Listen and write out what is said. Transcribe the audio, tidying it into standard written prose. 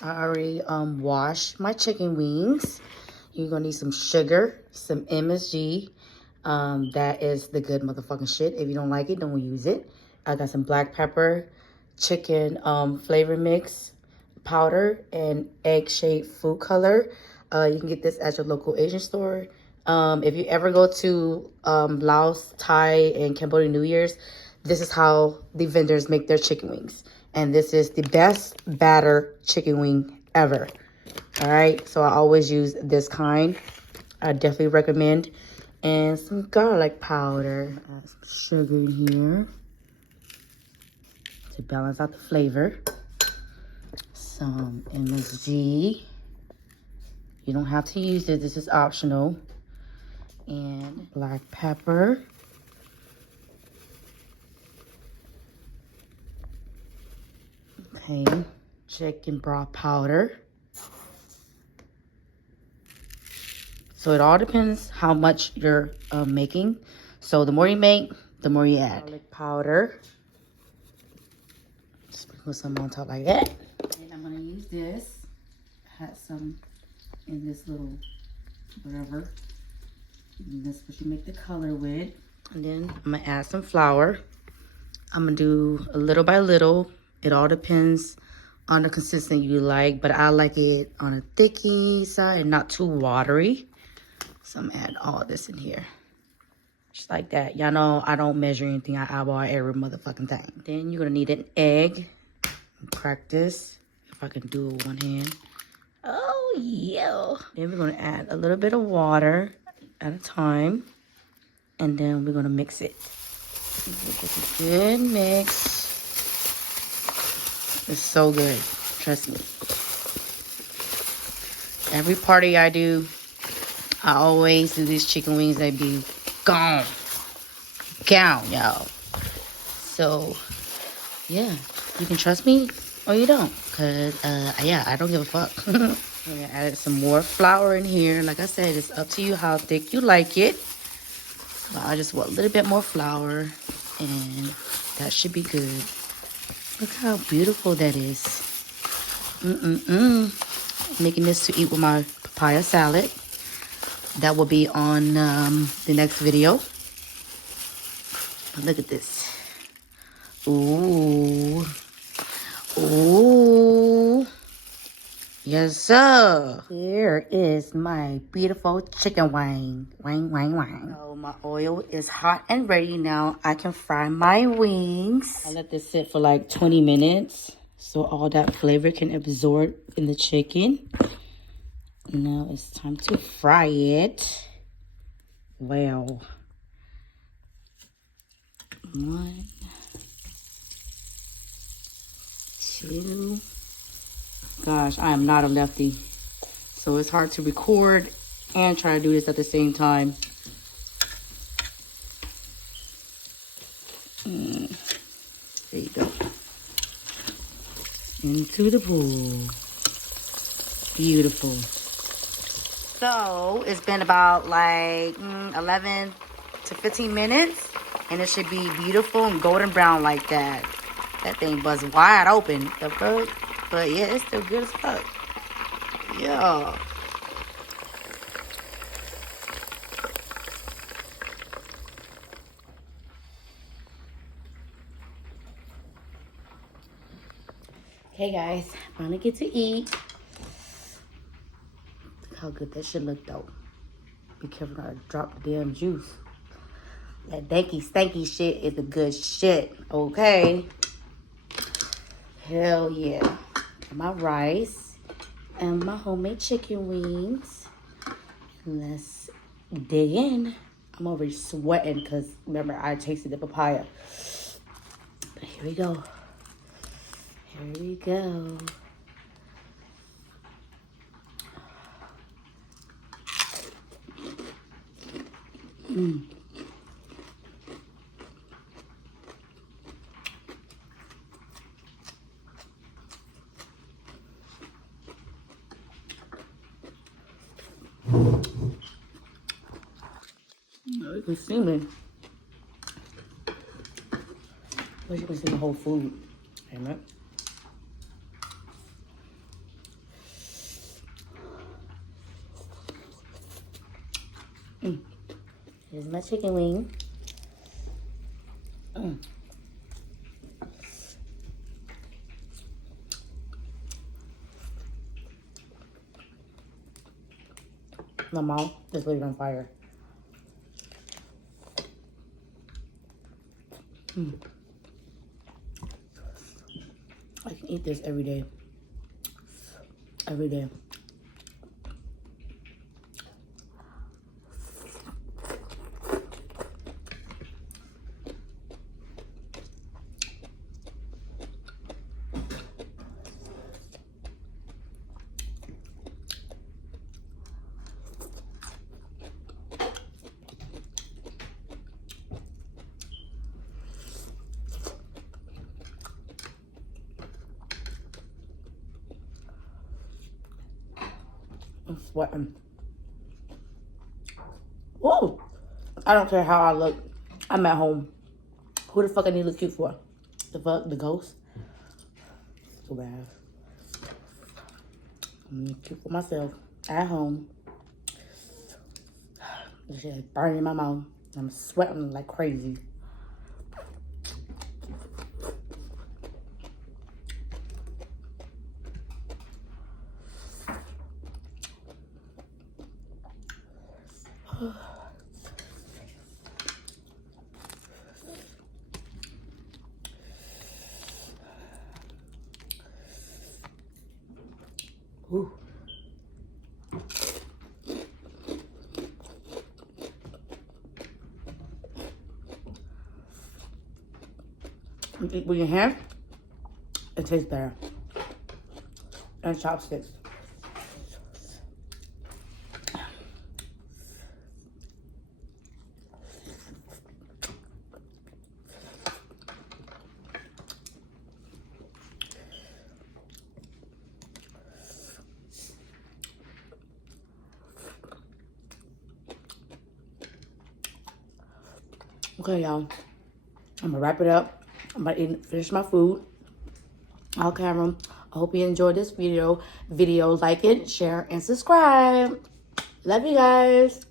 I already washed my chicken wings. You're gonna need some sugar, some MSG. That is the good motherfucking shit. If you don't like it, don't use it. I got some black pepper, chicken flavor mix powder, and egg-shaped food color. You can get this at your local Asian store. If you ever go to Laos, Thai, and Cambodia New Year's, this is how the vendors make their chicken wings. And this is the best batter chicken wing ever. All right, so I always use this kind. I definitely recommend. And some garlic powder. Add some sugar in here to balance out the flavor. Some MSG. You don't have to use it. This is optional. And black pepper. Okay. Chicken broth powder. So it all depends how much you're making. So the more you make, the more you add. Garlic powder. Sprinkle some on top like that. And I'm gonna use this. Had some in this little whatever. And that's what you make the color with. And then I'm gonna add some flour. I'm gonna do a little by little. It all depends on the consistency you like, but I like it on a thicky side and not too watery. So I'm gonna add all this in here. Just like that. Y'all know I don't measure anything. I eyeball every motherfucking thing. Then you're gonna need an egg. Crack this. If I can do it with one hand. Oh, yeah. Then we're gonna add a little bit of water at a time. And then we're gonna mix it. It's a good mix. It's so good. Trust me. Every party I do, I always do these chicken wings. They be gone, y'all. So, yeah, you can trust me or you don't. Cause, yeah, I don't give a fuck. I'm gonna add some more flour in here. Like I said, it's up to you how thick you like it. But I just want a little bit more flour, and that should be good. Look how beautiful that is. Making this to eat with my papaya salad. That will be on the next video. But look at this. Ooh. Ooh. Yes, sir. Here is my beautiful chicken wing. So my oil is hot and ready now. I can fry my wings. I let this sit for like 20 minutes so all that flavor can absorb in the chicken. Now it's time to fry it. Wow. 1, 2. Gosh, I am not a lefty, so it's hard to record and try to do this at the same time. There you go. Into the pool. Beautiful. So it's been about like 11 to 15 minutes, and it should be beautiful and golden brown like that. That thing buzzed wide open, the fuck. But yeah, it's still good as fuck. Yeah. Okay, guys, I'm gonna get to eat. Look how good that shit look, though. Be careful not to drop the damn juice. That danky stanky shit is the good shit, okay? Hell yeah. My rice and my homemade chicken wings. Let's dig in. I'm already sweating because remember I tasted the papaya. But here we go. Here we go. You can see me. Well, you can see the whole food. Damn it. Here's my chicken wing. My mouth is literally on fire. I can eat this every day. Every day. I'm sweating. Whoa! I don't care how I look. I'm at home. Who the fuck I need to look cute for? The fuck? The ghost? So bad. I'm cute for myself. At home. This shit is burning in my mouth. I'm sweating like crazy. Ooh. You eat with your hand, it tastes better. And chopsticks. Okay, y'all. I'm gonna wrap it up. I'm about to finish my food. Off camera. I hope you enjoyed this video. Like it, share, and subscribe. Love you guys.